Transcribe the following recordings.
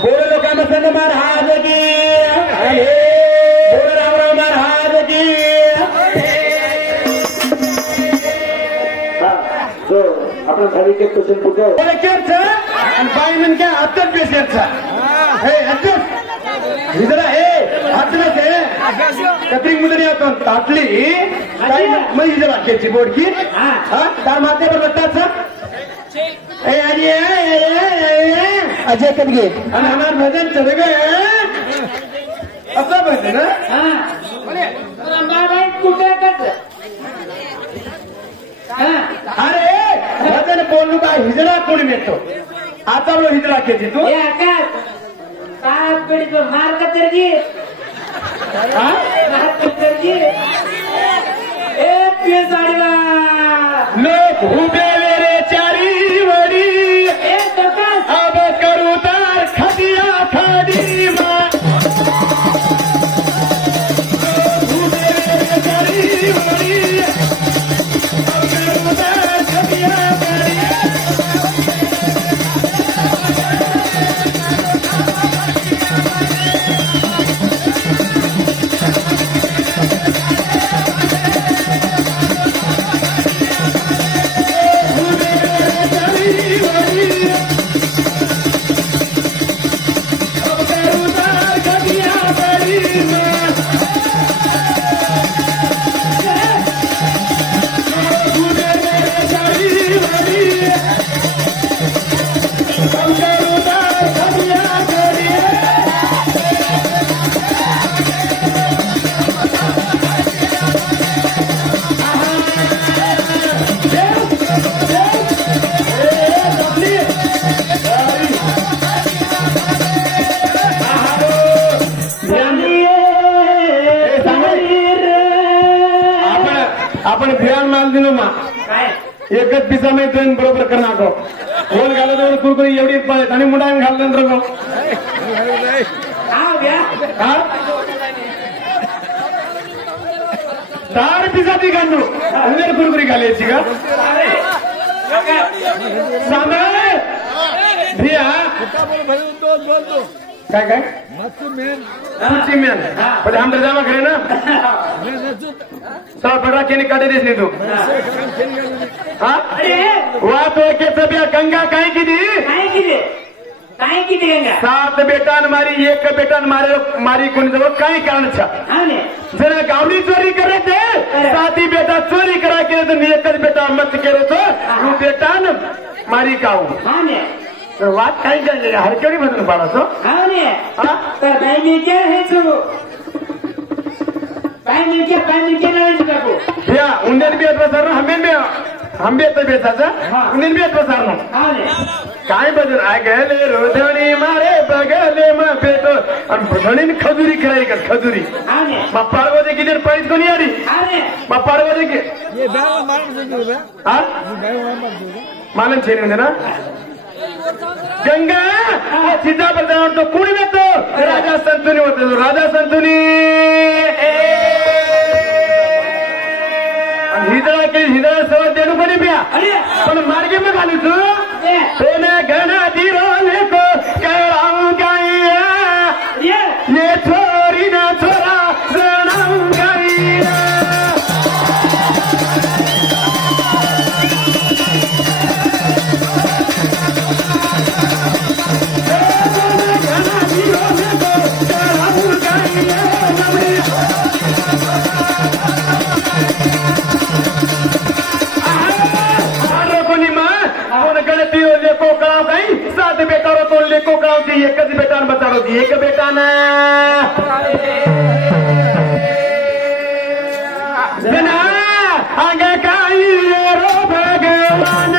बोल लोकांना संत महाराज की बोल रामराव महाराज की आपण खाली के क्वेश्चन पूछो आणि बाई म्हणजे आत्ताच पेशंटचा हे अध्यक्ष इधर हे अध्यक्ष हे कटिंग मध्ये आपण ताटली काय मग इधर केची बोडकी हा काय माते पर बट्टाचा ए अजय कदगे आणि हमार भजन चढ़ गए असं भजन अरे भजन बोलू का हिजडा कोणी मिळतो आता बोलो हिजडा केली तू मार कतरगी लोक उभे रे चारी वडी अब करू तार खदिया खाडी उभे रे चारी वडी अब करू तार खदिया खाडी आपण भियान माल दिलो मा एकच पिसा मी ट्रेन बरोबर करणार गोल घालत कुरकुरी एवढी पाहिजे आणि मुंडा घालल्यानंतर गो चार पिसा ती घालू उद्या कुरकुरी घालायची का सांगा भिया काय काय मच्छी मेन पण हम जमा करे ना सब बड़ा के निकाले देश नहीं तू हाँ वह तो एक सभ्या गंगा काहे की दी गंगा 7 बेटान मारी 1 बेटान मारी कोणी जवळ काय कारण छा जरा गावडी चोरी करे थे 7 बेटा चोरी करा के तो एकच बेटा मत करे तो तू बेटान मारी काऊ बात काय करले हर केवढी म्हणून पाडासो तर बाई क्या है बाई मिलके नाही टाकू या उन्हें भी अत्याचार ना हम भी अत्याचार उन्हें भी अत्याचार ना काय बदल आ गए रोधणी मारे बगले में पेटो और भजनी खजुरी कराई कर खजुरी मग पार्वती किती पैस कोणी आली मग पार्वती की मालन छेनी होते ना गंगा सीधा बदलावर तो कोणी येतो राजा संतुनी होतो राजा संतुनी हिजडा सवय देणू कोणी प्या पण मार्गे मग घालू तू घना दिरो लेको कहराऊ गाइया ये छोरी ना छोरा जनाऊ गाइया बेटारो तो लेको कराओ थी एक बेटा बता रही थी एक बेटा न आगे का रो भगवान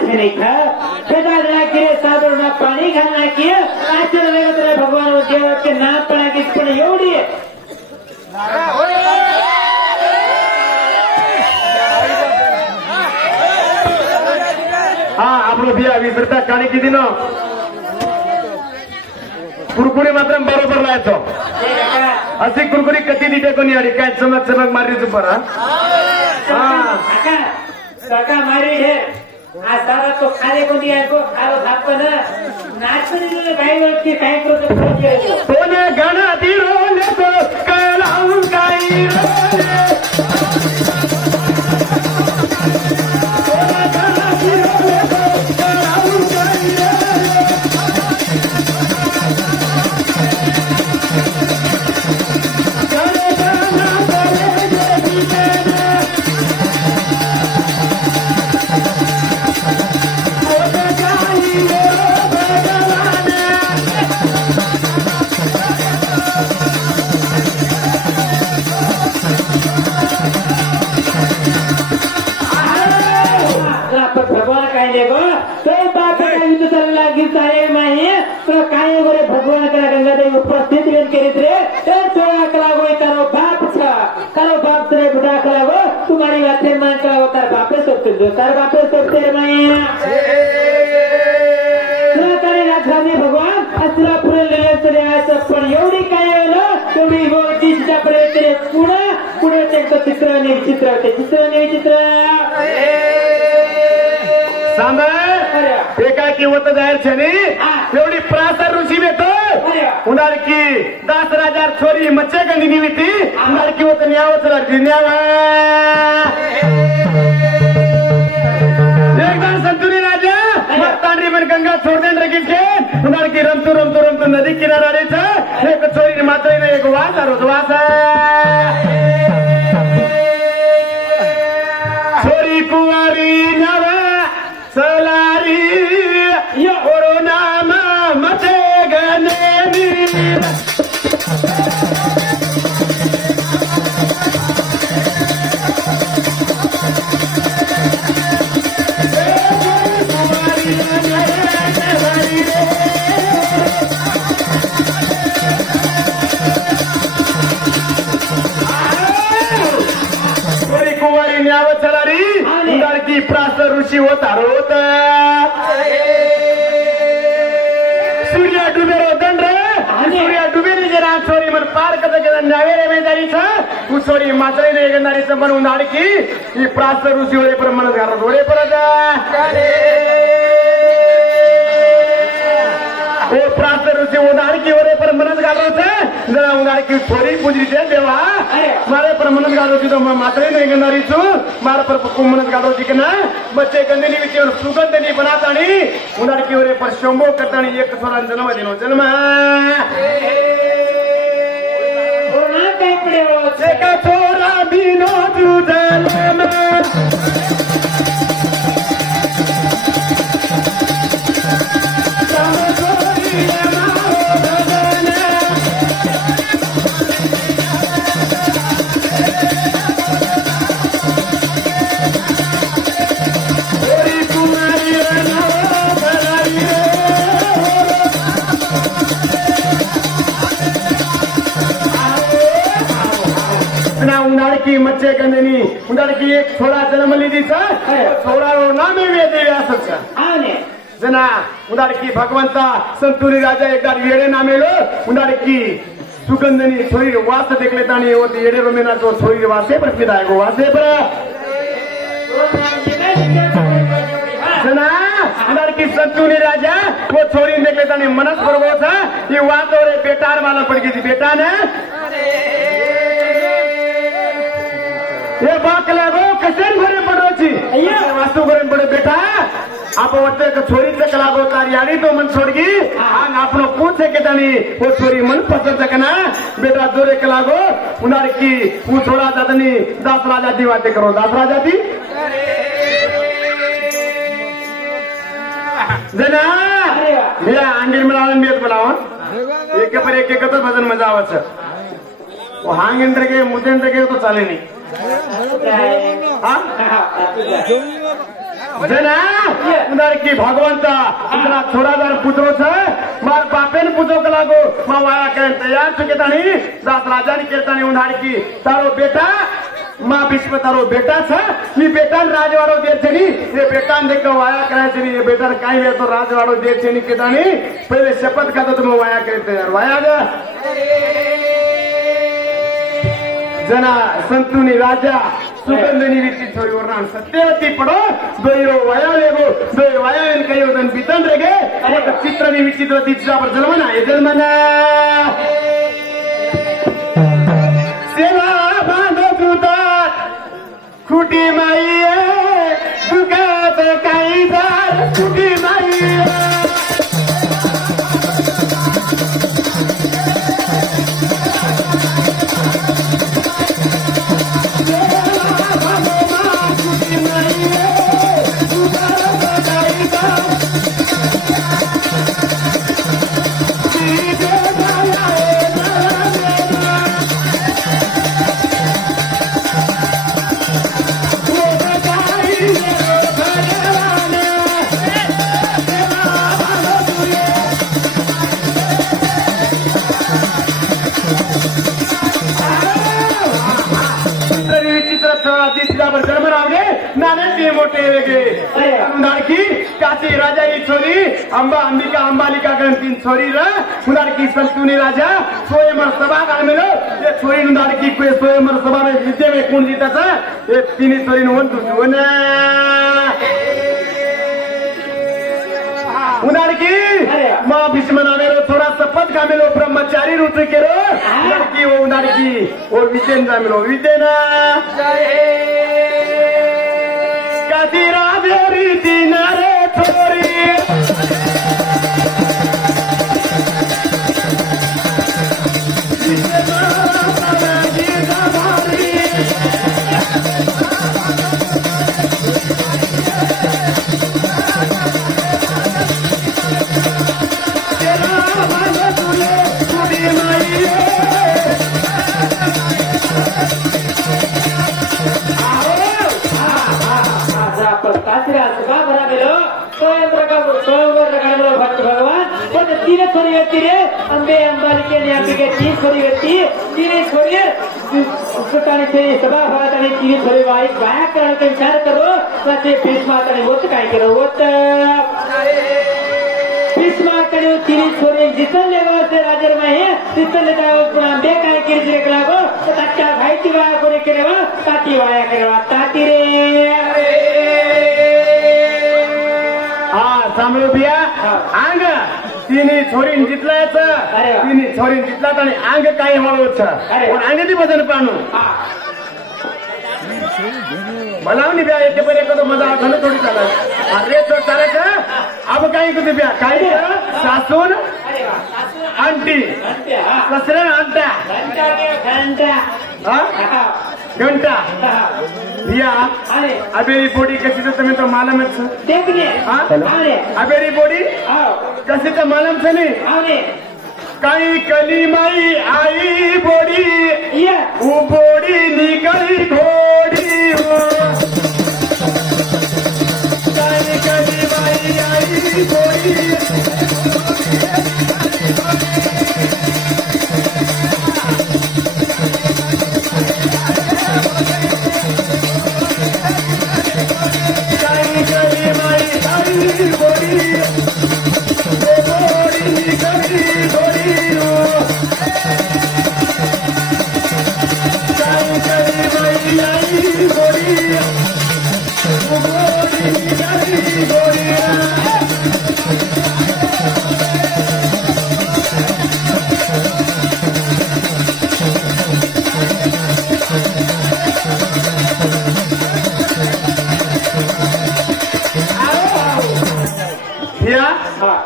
छे नहीं खा बेटा लड़ा के सादर ना पानी खाना किए आचरण में तेरे भगवान वो देव के नाम पड़ा कि पण एवढी है हाँ આપણો બી 20 રૂપિયા કાઢી કીધીનો कुरकुरी मात्र बरोबर लायचो अशी कुरकुरी कधी दिते कोणी आणि काय चमक चमक मारली तू पर काका मारी है आज सारा तो खाले को दिया को खालो थापन नाचने भाई लोग की काय करो तो कोने गाना दिरोले तो कलाऊं काही भगवान करा गंगा देवी उपस्थित करीत रे कलागो तारो बाप छा तारो बाप रे बुढ़ा कलागो तुम्हारी बात मान कलागो तार बापे सोचते जो तार बापे सोचते रे मैया तारे राजधानी भगवान असला पुरे ले चले आयचं पण एवढी काय आलो तुम्ही गोष्टी पडे तरी पुढे ते चित्र आणि विचित्र होते चित्र आणि विचित्र काय किंमत जाहीर छे नी एवढी प्रासार ऋषी भेटो उन्हाळ की 10,000 छोरी मच्छे गंदी निविती उन्हाळ की होत न्यावच लागली न्यावा एकदा संतुली राजा तांडरी पण गंगा छोडदेन रगीच घे उन्हाळ की रमतो नदी किनाराडेच एक छोरी मात्र एक वास रोज वास छोरी कुवारी न्यावा सलारी कोरोना मचे गने कुवारी न्याव चलारी की प्रास्त ऋषी होता रोत सूर्य डुबेरो दंड सूर्य डुबेरी जरा छोरी मन पार करता न्यावेरे मेदारीच तू छोरी मात्र नाही गंधारीच म्हणून आडकी ही प्रास्त ऋषी होळे पर मन घालत होळे परत ओ प्रास्त ऋषी उन्हाळकी होळे पर मनच घालत जरा उन्हाळकी छोरी पुजरी दे देवा मारे पर मनच घालत तो मात्र नाही गंधारीच मारे पर मनच घालत की ना बच्चे गंदनी विचार सुगंधनी बनातानी उन्हाळकी होळे पर शंभो करतानी एक सोळा जन्म दिनो जन्म एका छोरा बिनो तुझा उन्हाळकी मच्छे गंदनी उन्हाळकी एक छोरा जन्म लीधी छोरा नामे वेदे व्यास जना उन्हाळकी भगवंता संतुली राजा एकदा वेडे नामेलो उन्हाळकी सुगंधनी छोरी वास देखले तानी होती येडे रोमेना तो छोरी वासे पर फिदाय गो वासे पर जना उन्हाळकी संतुली राजा वो छोरी देखले तानी मनस पर वो था ये वात और बेटार वाला पड़ गई थी बेटा ने ये बाक लागो कसेन भरे पडोची वास्तू भरे पडे बेटा आप वाटते छोरीचे कलागो तारी आडी तो मन छोडगी आणि आपण पूछे के तानी वो छोरी मन पसंद कना बेटा जोरे कलागो उन्हाळकी वो थोड़ा जातनी 10 राजा दी बातें करो 10 राजा दी जना मेरा अंडीर मिलावन मेत बनावा एक पर एक तो भजन मजा आवच वो हांगेंद्रगे मुदेंद्रगे तो चाले नहीं जना उधर की भगवंता इतना छोरा दार पुत्रो छ मार बापेन पुत्रो के लागो मा वाया करे तैयार छु के तानी दास राजा ने के तानी उधार की तारो बेटा माँ बीच में तारो बेटा छ ये बेटा राजवाड़ो दे छनी ये बेटा देखो वाया करे छनी ये बेटा काई वे तो राजवाड़ो दे छनी के तानी पहले शपथ का तो तुम वाया करे तैयार वाया ग जना संतुनी राजा सुगंधनी वित्ती छोरी और नाम सत्यवती पड़ो दोइरो वाया लेगो दोइ वाया इन कयो दन बितन रेगे और चित्रनी वित्ती तो तीसरा पर जन्मना ये जन्मना सेवा बांधो दूता खुटी माई दुका तो काईदार खुटी माई मोटे की काशी राजा की छोरी अंबा अंबिका अंबालिका गण तीन छोरी उनार की संतुनी राजा स्वयंवर सभा काल में ये छोरी उनार की कोई स्वयंवर सभा में विद्या में कौन जीता था ये तीन छोरी उनार की माँ भीष्मना मेरो थोड़ा शपथ का मिलो ब्रह्मचारी रूप के रो उनार की वो उनार की वो विद्येन्द्र मिलो विद्येना काशी राजा रीति नारे छोरी तीन छोरी व्यक्ति रे अंबे अंबालिके ने अंबिके तीन छोरी व्यक्ति तीन छोरी सुतानी छोरी सभा भरतानी तीन छोरी वाई वाया करने का विचार करो सच्चे भीष्मातानी वो तो काय करो वो तो भीष्मातानी तीन छोरी जितन लेगो से राजर में है जितन लेता है वो अंबे काय किर जिले के लागो तो तच्चा भाई की वाया करे करेवा ताती वाया करेवा ताती रे हाँ सांभळो बिया आंग तिनी छोरीन जितलायचं तिनी छोरीन जितला आणि अंग काही हळवच पण अंगती बदल पाणू बनावनी ब्या येते पण एक मजा झालं थोडी चालत अरे तर चालायचं अब काही कुठे ब्या काय सासून आंटी ससरे अंटा घंटा भैया अबेरी बॉडी कशी तर तुम्ही तो मालम अबेरी बॉडी कशी तर मालम से नहीं काही कली माई आई बॉडी वो बॉडी निकली घोड़ी काही कली माई आई बॉडी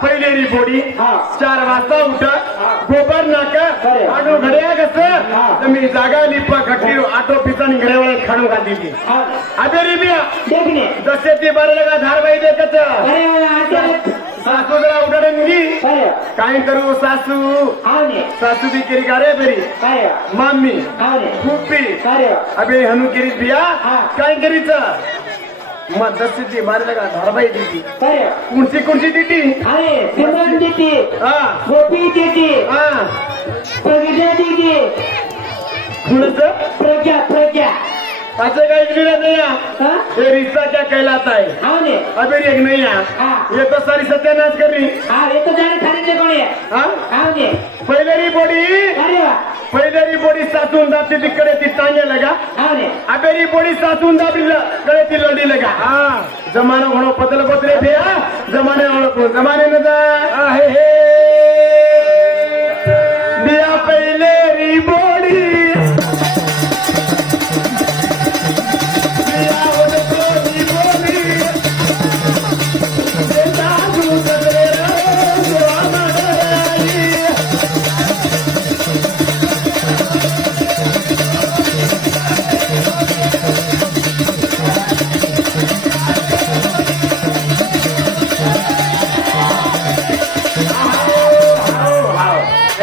पहिलेरी बोडी 4 वाजता उठत गोबर नाका आटो घड्या कसं तुम्ही जागा लिपा खट्टी आटो पितानी घड्यावर खाणू घालली अबेरी बिया देखने जसे ते बरले का धारबाई देखत सासू जरा उडडंगी काय करू सासू सासू दी केरी गारे बेरी मम्मी फुप्पी अबे हनु केरी बिया काय करीच मग 10 ती मारे लगा धाराबाई दीदी काय कुणची दीदी अरे सिमरन दीदी हा गोपी दीदी हा प्रज्ञा दीदी कुणाचं प्रज्ञा असं काही इकडे नाही हा हे रिश्ता क्या कहलाता है हाँ ने अभी एक नहीं है हाँ ये तो सारी सत्यानाश कर रही हाँ ये तो जाने खाने से कौन है हाँ हाँ ने पहले री बोडी अरे वाह पहले री बोडी सासून दाबती तिकडे ती टांगे लगा हाँ ने अबे री बोडी सासून दाबली कडे ती लढी लगा हाँ जमाना म्हणो पतल पत्रे थे जमाने ओळखो जमाने न आहे हे दिया पहले री बोडी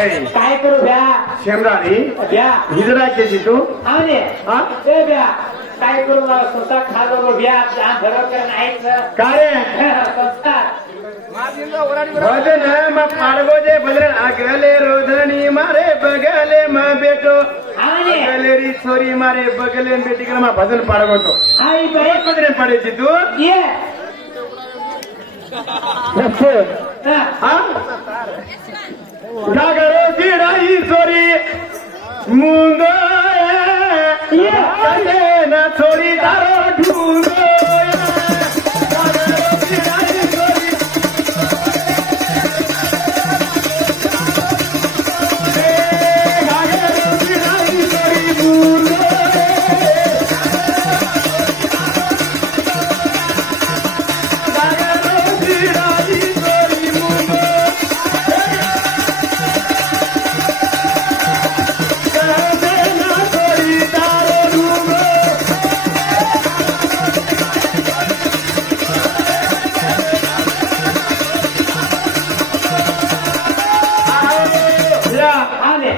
काय करू भ्या शेमरारी भ्या हिजरा केली तू हाँ ने हाँ ए भ्या काय करू मला स्वतः खालो भ्या जान भरकर नाहीच का रे संस्कार भजन मग पाडगो जे भजन अगले रोधनी मारे बगले मा बेटो हाँ ने अगले री छोरी मारे बगले बेटी कर मा भजन पाडगो तो आई कोण भाई भजन पाडायची तू ये हा घागरो चिडाई छोरी मुंग ना छोरी दारो ढूंग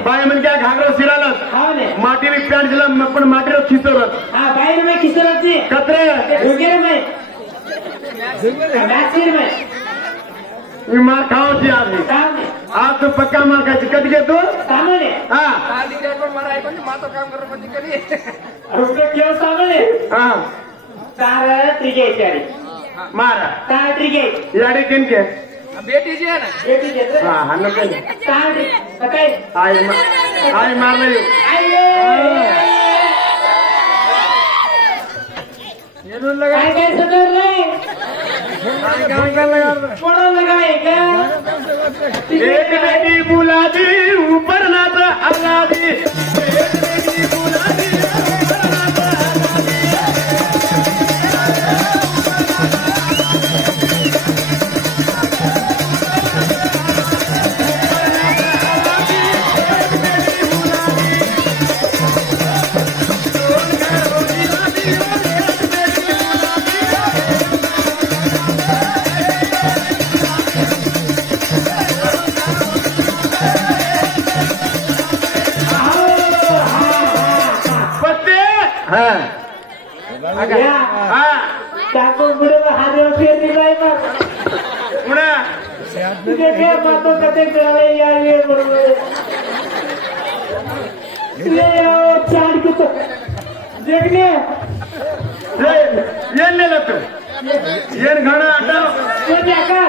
बाय म्हण क्या घागरो सिरालत हाँ ने माटी में प्यान जिला पण माटी रो खिसरत हाँ बाहर में किसरत थी कतरे ढुंगेर में नासिर में मी मार खाओ थी आज सामने आज तो पक्का मार खायची कधी घेतो सामने हा रुपये क्यों सामने हा तार त्रिगे चारी मारा तार त्रिगे याडी किन के बेटी जी है ना बेटी जी है हा हा नको तार बताइए आई मार रही लगाए कैसे कर रहे बड़ा लगाए क्या एक बेटी बुला दी ऊपर नाता अल्लाह दी एक बेटी बुला दी ऊपर नाता चाकू बुढ़े में हाथ में फेर दिखाई पर क्या बातों कते करे यार ये बड़े ले आओ चार को तो देखने ये ले लो तू ये घड़ा हटाओ ये क्या